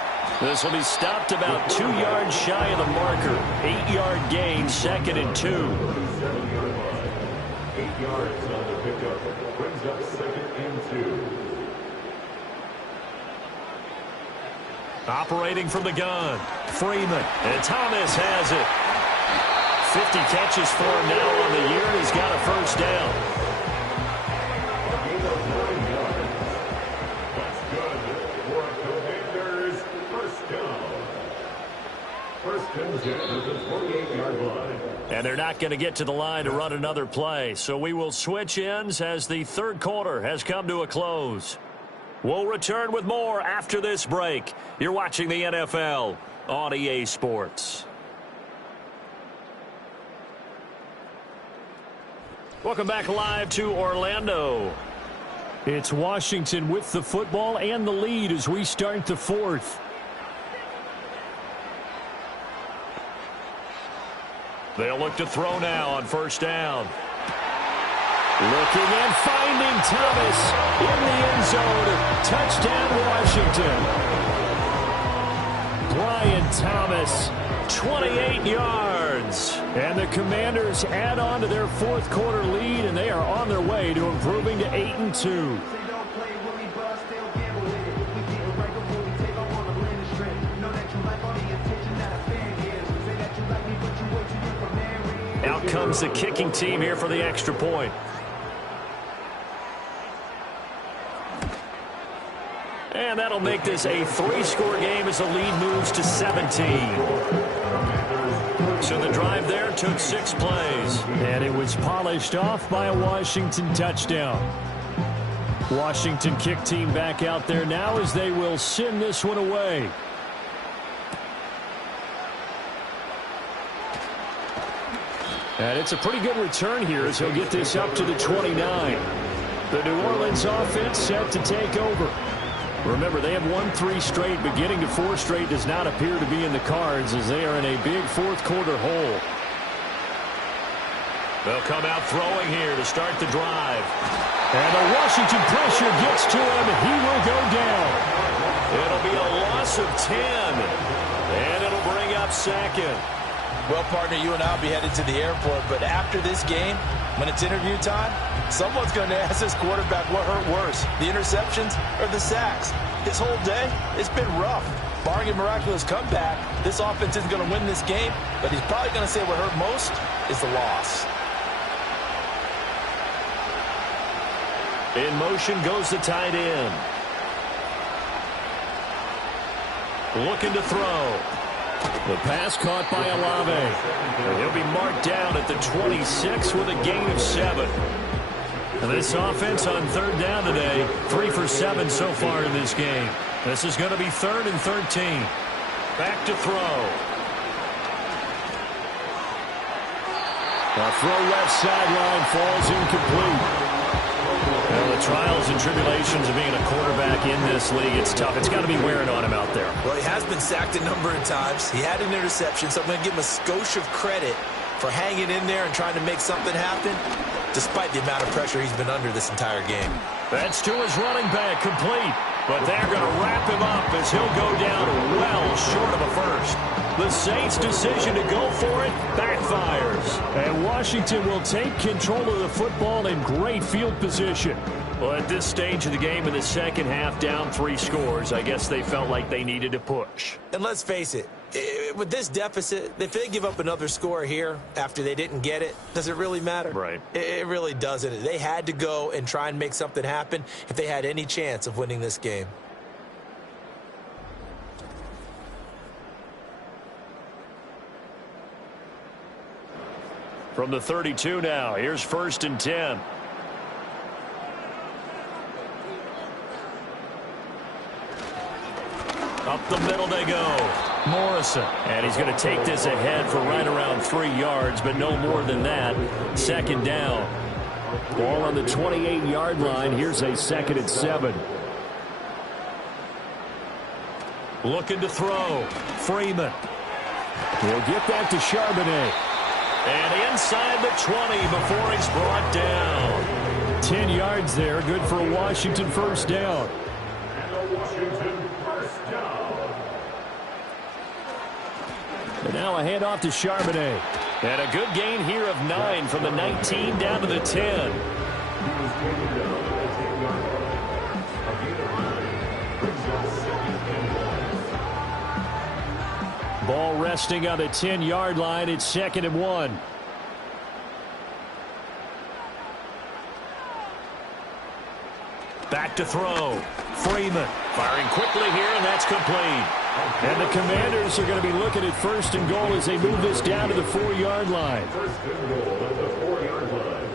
This will be stopped about 2 yards shy of the marker. 8-yard gain, 2nd and 2. 8 yards on the pickup. Brings up 2nd and 2. Operating from the gun. Freeman. And Thomas has it. 50 catches for him now on the year, and he's got a 1st down. And they're not going to get to the line to run another play. So we will switch ends as the 3rd quarter has come to a close. We'll return with more after this break. You're watching the NFL on EA Sports. Welcome back live to Orlando. It's Washington with the football and the lead as we start the 4th. They'll look to throw now on first down. Looking and finding Thomas in the end zone. Touchdown, Washington. Brian Thomas, 28 yards. And the Commanders add on to their fourth quarter lead, and they are on their way to improving to 8-2. Out comes the kicking team here for the extra point. And that'll make this a 3-score game as the lead moves to 17. So the drive there took 6 plays. And it was polished off by a Washington touchdown. Washington kick team back out there now as they will send this one away. And it's a pretty good return here as he'll get this up to the 29. The New Orleans offense set to take over. Remember, they have won 3 straight. Beginning to 4 straight does not appear to be in the cards as they are in a big fourth quarter hole. They'll come out throwing here to start the drive. And the Washington pressure gets to him. He will go down. It'll be a loss of 10. And it'll bring up second. Well, partner, you and I will be headed to the airport, but after this game, when it's interview time, someone's going to ask this quarterback what hurt worse, the interceptions or the sacks. His whole day, it's been rough. Barring a miraculous comeback, this offense isn't going to win this game, but he's probably going to say what hurt most is the loss. In motion goes the tight end. Looking to throw. The pass caught by Olave. And he'll be marked down at the 26 with a gain of 7. And this offense on third down today, 3 for 7 so far in this game. This is going to be 3rd and 13. Back to throw. A throw left sideline falls incomplete. Well, the trials and tribulations of being a quarterback in this league, it's tough. It's got to be wearing on him out there. Well, he has been sacked a number of times. He had an interception, so I'm going to give him a skosh of credit for hanging in there and trying to make something happen, despite the amount of pressure he's been under this entire game. That's to his running back, complete. But they're going to wrap him up as he'll go down well short of a first. The Saints' decision to go for it backfires. And Washington will take control of the football in great field position. Well, at this stage of the game in the second half, down 3 scores, I guess they felt like they needed to push. And let's face it, with this deficit, if they give up another score here after they didn't get it, does it really matter? Right. It really doesn't. They had to go and try and make something happen if they had any chance of winning this game. From the 32 now, here's 1st and 10. Up the middle they go. Morrison. And he's going to take this ahead for right around 3 yards, but no more than that. 2nd down. Ball on the 28-yard line. Here's a 2nd and 7. Looking to throw. Freeman. He'll get that to Charbonnet. And inside the 20 before he's brought down. 10 yards there. Good for a Washington first down. And a Washington first down. And now a handoff to Charbonnet. And a good gain here of 9 from the 19 down to the 10. Ball resting on the 10-yard line. It's 2nd and 1. Back to throw. Freeman firing quickly here, and that's complete. And the Commanders are going to be looking at 1st and goal as they move this down to the 4-yard line. 1st and goal at the 4-yard line.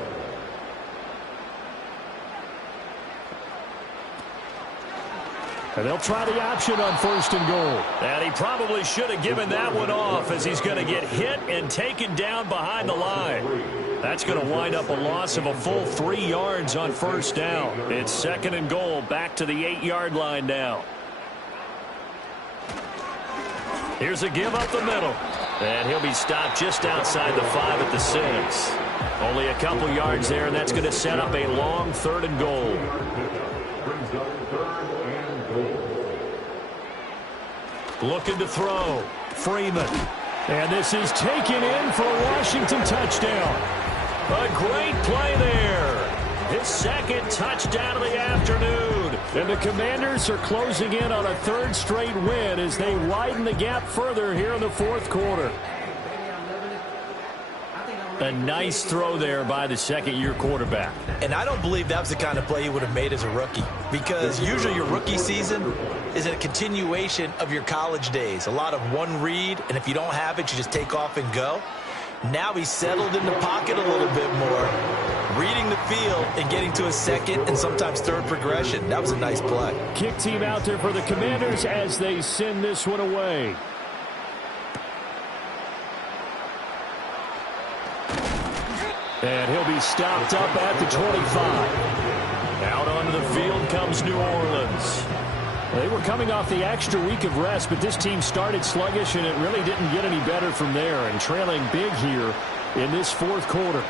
And they'll try the option on 1st and goal. And he probably should have given that one off as he's going to get hit and taken down behind the line. That's going to wind up a loss of a full 3 yards on 1st down. It's 2nd and goal, back to the 8-yard line now. Here's a give up the middle. And he'll be stopped just outside the 5 at the 6. Only a couple yards there, and that's going to set up a long 3rd and goal. Looking to throw. Freeman. And this is taken in for a Washington touchdown. A great play there. His 2nd touchdown of the afternoon. And the Commanders are closing in on a 3rd straight win as they widen the gap further here in the 4th quarter. A nice throw there by the 2nd-year quarterback. And I don't believe that was the kind of play he would have made as a rookie, because usually your rookie season is a continuation of your college days. A lot of one read, and if you don't have it, you just take off and go. Now he's settled in the pocket a little bit more, reading the field and getting to a 2nd and sometimes 3rd progression. That was a nice play. Kick team out there for the Commanders as they send this one away. And he'll be stopped up at the 25. Out onto the field comes New Orleans. They were coming off the extra week of rest, but this team started sluggish, and it really didn't get any better from there, and trailing big here in this 4th quarter.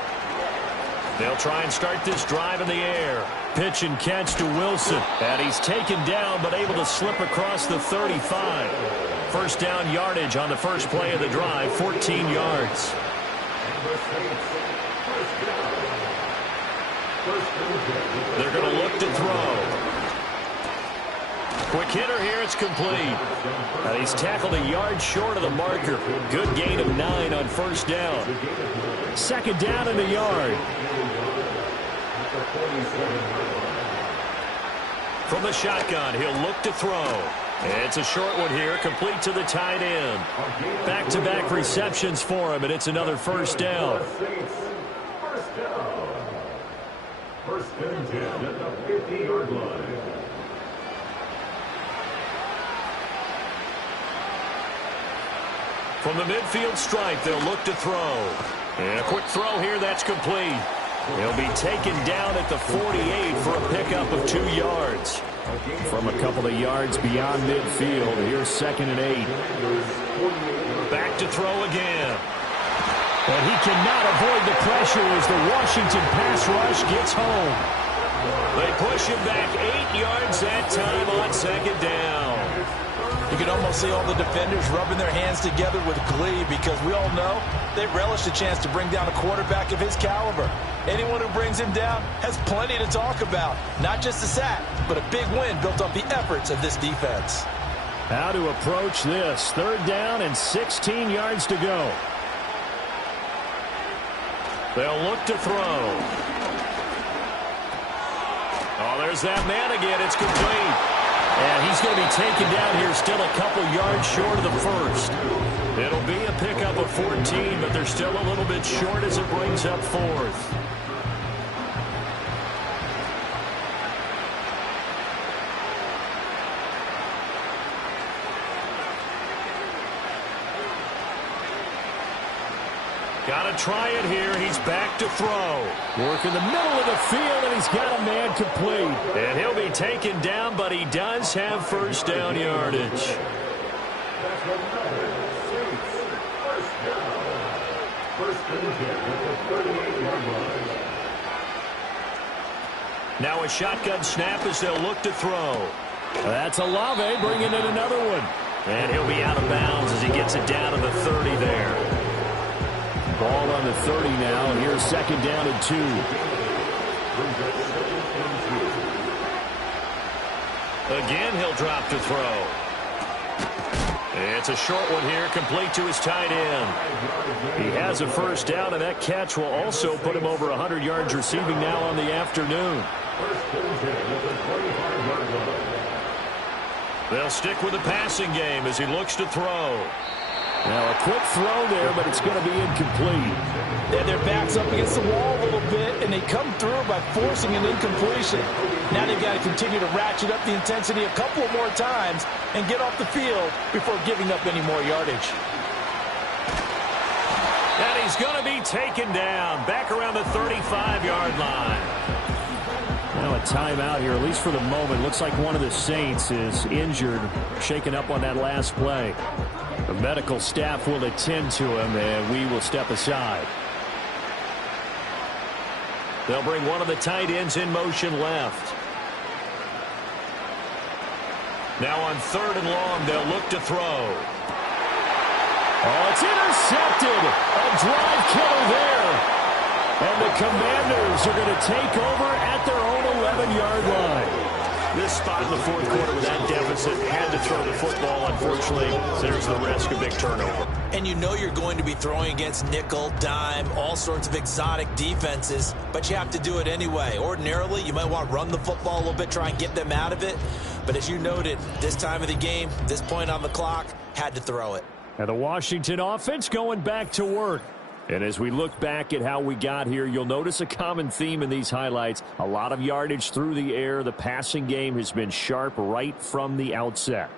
They'll try and start this drive in the air. Pitch and catch to Wilson. And he's taken down, but able to slip across the 35. First down yardage on the first play of the drive, 14 yards. They're going to look to throw. Quick hitter here, it's complete. He's tackled a yard short of the marker. Good gain of 9 on first down. 2nd down in the yard. From the shotgun, he'll look to throw. It's a short one here, complete to the tight end. Back-to-back receptions for him, and it's another first down. First and 10 at the 50-yard line. From the midfield stripe, they'll look to throw. And a quick throw here, that's complete. He'll be taken down at the 48 for a pickup of 2 yards. From a couple of yards beyond midfield, here's 2nd and 8. Back to throw again. And he cannot avoid the pressure as the Washington pass rush gets home. They push him back 8 yards that time on 2nd down. You can almost see all the defenders rubbing their hands together with glee, because we all know they relish the chance to bring down a quarterback of his caliber. Anyone who brings him down has plenty to talk about. Not just a sack, but a big win built off the efforts of this defense. How to approach this. 3rd down and 16 yards to go. They'll look to throw. Oh, there's that man again. It's complete. And he's going to be taken down here, still a couple yards short of the first. It'll be a pickup of 14, but they're still a little bit short as it brings up 4th. Got to try it here. He's back to throw. Work in the middle of the field, and he's got a man complete. And he'll be taken down, but he does have first down yardage. Now a shotgun snap as they'll look to throw. That's Olave bringing in another one. And he'll be out of bounds as he gets it down to the 30 there. Ball on the 30 now. Here's 2nd down and 2. Again, he'll drop to throw. It's a short one here, complete to his tight end. He has a first down, and that catch will also put him over 100 yards receiving now on the afternoon. They'll stick with the passing game as he looks to throw. Now a quick throw there, but it's going to be incomplete. Their back's up against the wall a little bit, and they come through by forcing an incompletion. Now they've got to continue to ratchet up the intensity a couple more times and get off the field before giving up any more yardage. And he's going to be taken down back around the 35-yard line. Now a timeout here, at least for the moment. Looks like one of the Saints is injured, shaken up on that last play. The medical staff will attend to him, and we will step aside. They'll bring one of the tight ends in motion left. Now on 3rd and long, they'll look to throw. Oh, it's intercepted. A drive killer there. And the Commanders are going to take over at their own 11-yard line. This spot in the 4th quarter with that deficit, had to throw the football. Unfortunately, there's the risk of big turnover. And you know you're going to be throwing against nickel, dime, all sorts of exotic defenses, but you have to do it anyway. Ordinarily, you might want to run the football a little bit, try and get them out of it. But as you noted, this time of the game, this point on the clock, had to throw it. And the Washington offense going back to work. And as we look back at how we got here, you'll notice a common theme in these highlights. A lot of yardage through the air. The passing game has been sharp right from the outset.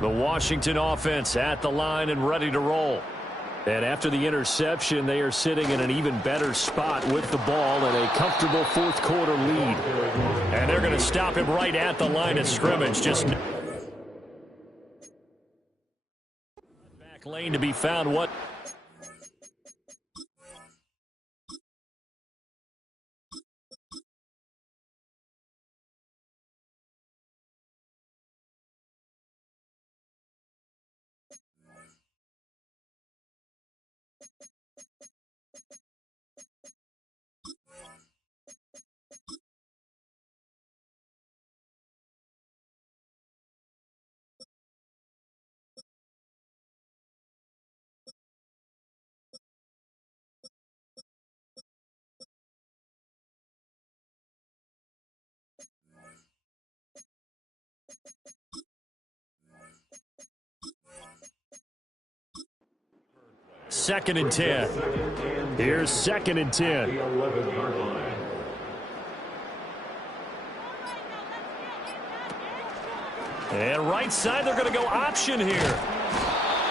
The Washington offense at the line and ready to roll. And after the interception, they are sitting in an even better spot with the ball and a comfortable 4th quarter lead. And they're going to stop him right at the line of scrimmage. Just back lane to be found. What? Second and 10. Here's 2nd and 10. And right side, they're going to go option here.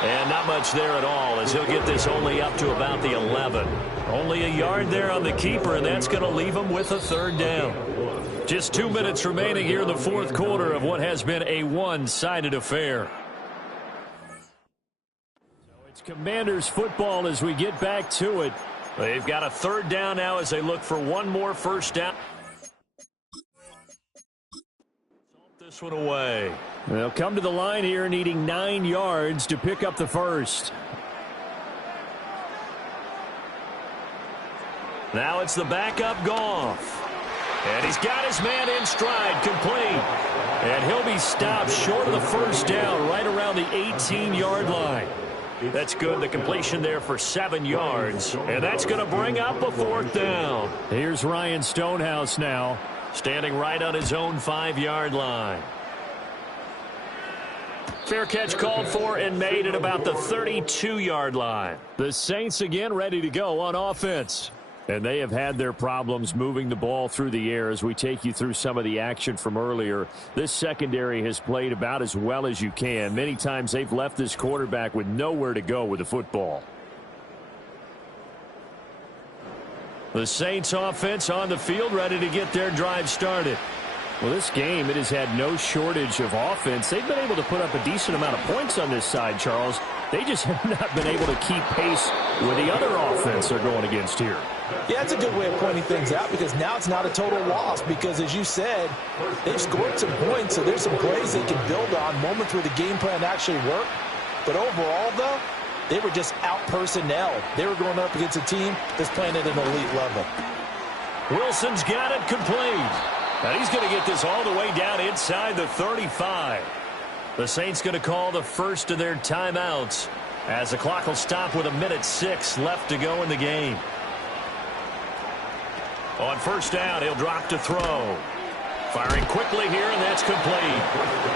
And not much there at all, as he'll get this only up to about the 11. Only a yard there on the keeper, and that's going to leave him with a 3rd down. Just 2 minutes remaining here in the 4th quarter of what has been a one-sided affair. Commanders football as we get back to it. They've got a 3rd down now as they look for one more 1st down. This one away. They'll come to the line here needing 9 yards to pick up the 1st. Now it's the backup Goff. And he's got his man in stride, complete. And he'll be stopped short of the 1st down right around the 18-yard line. That's good. The completion there for 7 yards. And that's going to bring up a 4th down. Here's Ryan Stonehouse now, standing right on his own 5-yard line. Fair catch called for and made at about the 32-yard line. The Saints again ready to go on offense. And they have had their problems moving the ball through the air as we take you through some of the action from earlier. This secondary has played about as well as you can. Many times they've left this quarterback with nowhere to go with the football. The Saints offense on the field ready to get their drive started. Well, this game, it has had no shortage of offense. They've been able to put up a decent amount of points on this side, Charles. They just have not been able to keep pace with the other offense they're going against here. Yeah, it's a good way of pointing things out because now it's not a total loss because, as you said, they've scored some points, so there's some plays they can build on, moments where the game plan actually worked. But overall, though, they were just out-personnel. They were going up against a team that's playing at an elite level. Wilson's got it complete. And he's going to get this all the way down inside the 35. The Saints going to call the first of their timeouts as the clock will stop with 1:06 left to go in the game. On 1st down, he'll drop to throw. Firing quickly here, and that's complete.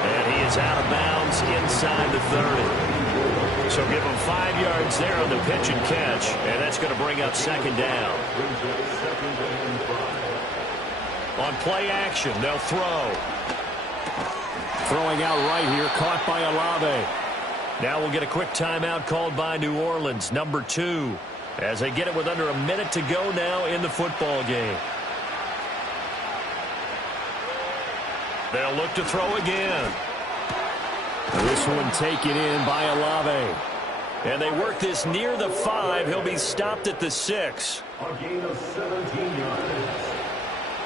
And he is out of bounds inside the 30. So give him 5 yards there on the pitch and catch, and that's going to bring up 2nd down. On play action, they'll throw. Throwing out right here, caught by Olave. Now we'll get a quick timeout called by New Orleans, number 2, as they get it with under a minute to go now in the football game. They'll look to throw again. This one taken in by Olave. And they work this near the 5. He'll be stopped at the 6. A gain of 17 yards.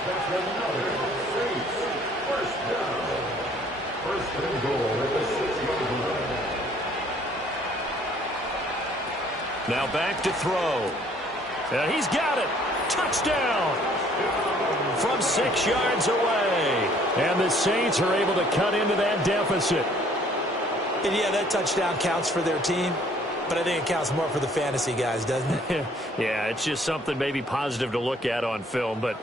That's another Saints first down. First and goal at the 6-yard line. Now back to throw. And he's got it. Touchdown. From 6 yards away. And the Saints are able to cut into that deficit. And yeah, that touchdown counts for their team, but I think it counts more for the fantasy guys, doesn't it? Yeah, it's just something maybe positive to look at on film, but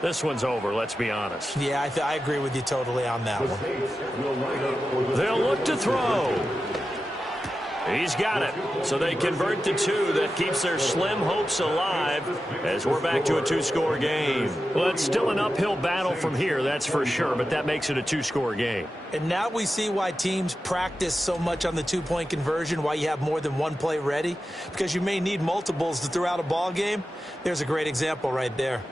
this one's over, let's be honest. Yeah, I agree with you totally on that one. They'll look to throw. He's got it. So they convert to 2. That keeps their slim hopes alive as we're back to a 2-score game. Well, it's still an uphill battle from here, that's for sure, but that makes it a 2-score game. And now we see why teams practice so much on the 2-point conversion, why you have more than one play ready, because you may need multiples to throw out a ball game. There's a great example right there.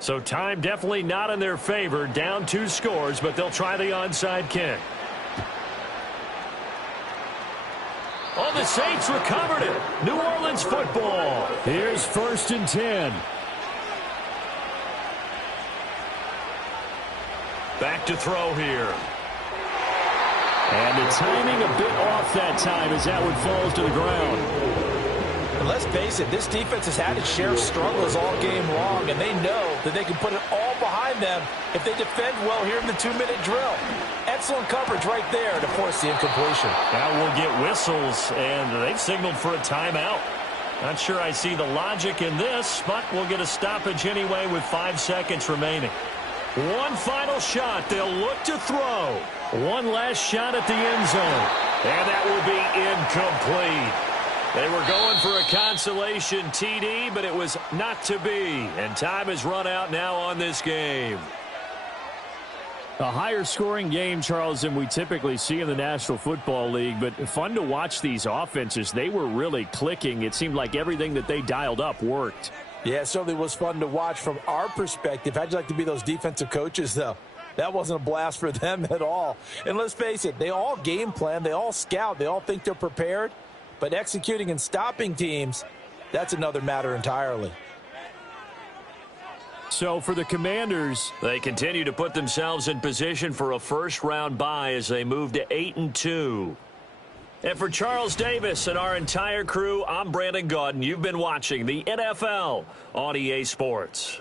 So time definitely not in their favor. Down 2 scores, but they'll try the onside kick. Oh, the Saints recovered it. New Orleans football. Here's 1st and 10. Back to throw here. And the timing a bit off that time as that one falls to the ground. And let's face it, this defense has had its share of struggles all game long, and they know that they can put it all behind them if they defend well here in the 2-minute drill. Excellent coverage right there to force the incompletion. Now we'll get whistles, and they've signaled for a timeout. Not sure I see the logic in this, but we'll get a stoppage anyway with 5 seconds remaining. One final shot. They'll look to throw. One last shot at the end zone. And that will be incomplete. They were going for a consolation TD, but it was not to be. And time has run out now on this game. A higher scoring game, Charles, than we typically see in the National Football League, but fun to watch these offenses. They were really clicking. It seemed like everything that they dialed up worked. Yeah, it certainly was fun to watch from our perspective. How'd you like to be those defensive coaches, though? That wasn't a blast for them at all. And let's face it, they all game plan, they all scout, they all think they're prepared. But executing and stopping teams, that's another matter entirely. So for the Commanders, they continue to put themselves in position for a first-round bye as they move to 8-2. And for Charles Davis and our entire crew, I'm Brandon Gaudin. You've been watching the NFL on EA Sports.